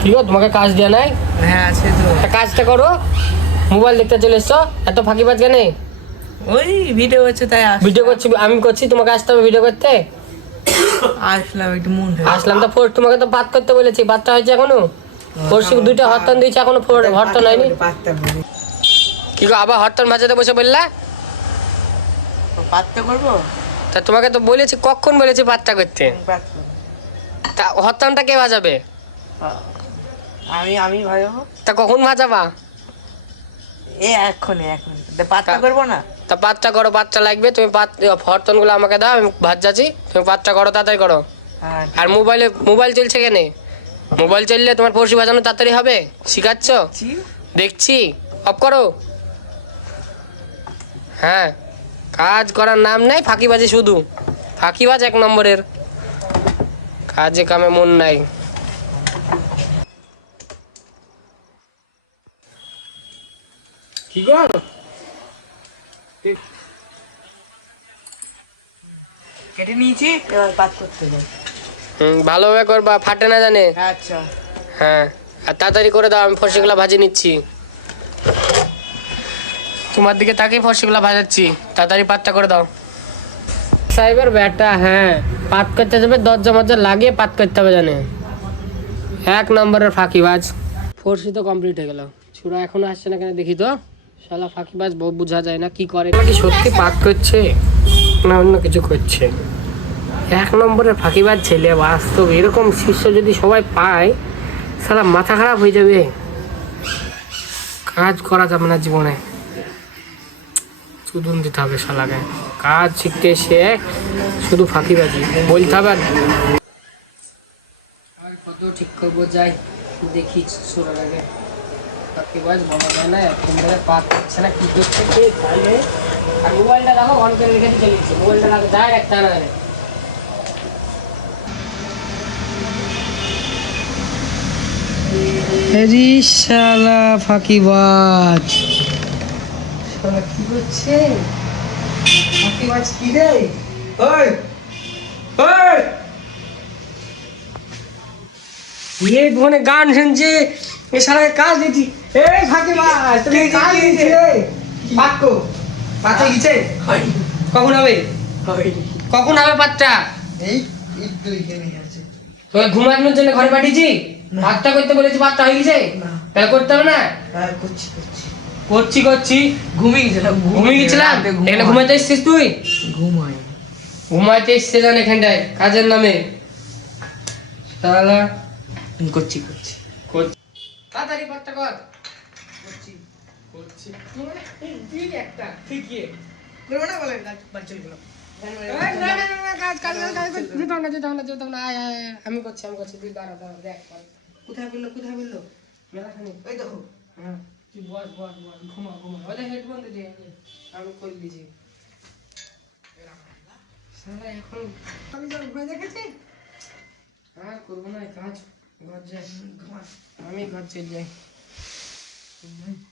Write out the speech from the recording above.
কি গো তোমাকে কাজ দেওয়া নাই? হ্যাঁ আছে তো। কাজটা করো। মোবাইল দেখতে চলে এসছো? এত ফাঁকি বাজ কেন ওই ভিডিও হচ্ছে তাই ভিডিও করছি আমি করছি তোমাকে আসতে হবে ভিডিও করতে? আসলাম একটু মন আসলাম তো ফোর তোমাকে তো বাদ করতে বলেছি বাদটা হয়েছে এখনও? পরশু দুইটা হরতন দিয়েছে এখনও ফোর হরতন হয়নি? কি গো আবার হরতন ভাজাতে বসে বললা? পাত্তা করব। তা তোমাকে তো বলেছি কখন বলেছি বাদটা করতে? তা হরতনটা কে ভাজাবে আমি আমি ভাই তা কখন ভাজাবা? এ এক্ষুনি এক্ষুনি। তা পাত্তা করব না? তা পাতটা করো পাতটা লাগবে। তুমি পাত হরতনগুলো আমাকে দাও আমি ভাত যাচ্ছি তুমি পাতটা করো তাড়াতাড়ি করো। হ্যাঁ আর মোবাইলে মোবাইল চলছে কেনে? মোবাইল চললে তোমার পড়শি বাজানো তাড়াতাড়ি হবে? শিখাচ্ছ? দেখছি। অফ করো। হ্যাঁ। কাজ করার নাম নাই ফাঁকিবাজি শুধু। ফাঁকিবাজ এক নম্বরের। কাজে কামে মন নাই। কি গো? কেটে নিয়েছি? এবার পাত করতে যাই হুম ভালোভাবে করবা ফাটে না জানে? আচ্ছা। হ্যাঁ আর তাড়াতাড়ি করে দাও আমি ফর্সিগুলো ভাজি নিচ্ছি। তোমার দিকে তাকেই ফর্সিগুলো ভাজাচ্ছি। তাড়াতাড়ি পাতটা করে দাও। সাহেবের ব্যাটা হ্যাঁ পাত করতে যাবে দরজা মজ্জা লাগিয়ে পাত করতে হবে জানে। এক নম্বরের ফাঁকিবাজ। ফর্সি তো কমপ্লিট হয়ে গেল। ছুরা এখনও আসছে না কেন দেখি তো? শালা ফাঁকিবাজ বোঝা যায় না, কি করে? এটা কি সত্যি পাত করছে? না, অন্য কিছু করছে। এক নম্বরের ফাঁকিবাজ ছেলে, বাস্তব। এরকম শিষ্য যদি সবাই পায় সারা মাথা খারাপ হয়ে যাবে। কাজ করা যাবে না জীবনে। চুদুন দিতে হবে শালাকে। কাজ শিখতে এসে শুধু ফাঁকিবাজি। বলতে হবে আর কত ঠিক করব, যাই। দেখি, শোনার আগে। ফাঁকিবাজ বলা যায় না এখন ধরে পাত করছে না কি করছে কে জানে। আর মোবাইলটা দেখো অন করে রেখে দিয়ে চলেছে মোবাইলটা দেখো যায় একটা না ফাঁকিবাজ শালা কি করছে? ফাঁকিবাজ কি রে? ওই ওই গান শুনছে এ শালাকে কাজ দিচ্ছি এই ফাঁকিবাজ তুমি কাজ দিচ্ছি পাক্কো পাতে গিয়েছে কখন হবে? কখন হবে পাতটা? এই একটু এখানে আছে তোকে ঘুমানোর জন্য ঘরে পাঠিয়েছি? ভাতটা করতে বলেছি ভাতটা হয়ে গেছে? তাহলে করতে হবে না? হ্যাঁ করছি করছি। করছি করছি। ঘুমিয়ে গেছিলাম ঘুমিয়ে গেছিলাম? এখানে ঘুমাতে এসছিস তুই? ঘুমাই। ঘুমাতে এসছে জান এখানটায় কাজের নামে। তাহলে করছি করছি। ভাতটা কর। করছি। করছি। এই দিন একটা। ঠিকই করব না বলে আয়, আয়, আমি করছি, আমি করছি, তুই দাঁড়া, দাঁড়া, দেখ, কোথায় বলল কোথায় বলল মেলাখানি। ওই দেখো। হ্যাঁ, তুই বস, বস, বস, ঘুমা, ঘুমা। ওই দেখ, headphone দে দে, আমি করে দিয়েছি। এখন আমি যখন ঘুরে দেখেছি? আর করব না কাজ। ঘর যাই। আমি ঘর চলে যাই। Mm-hmm.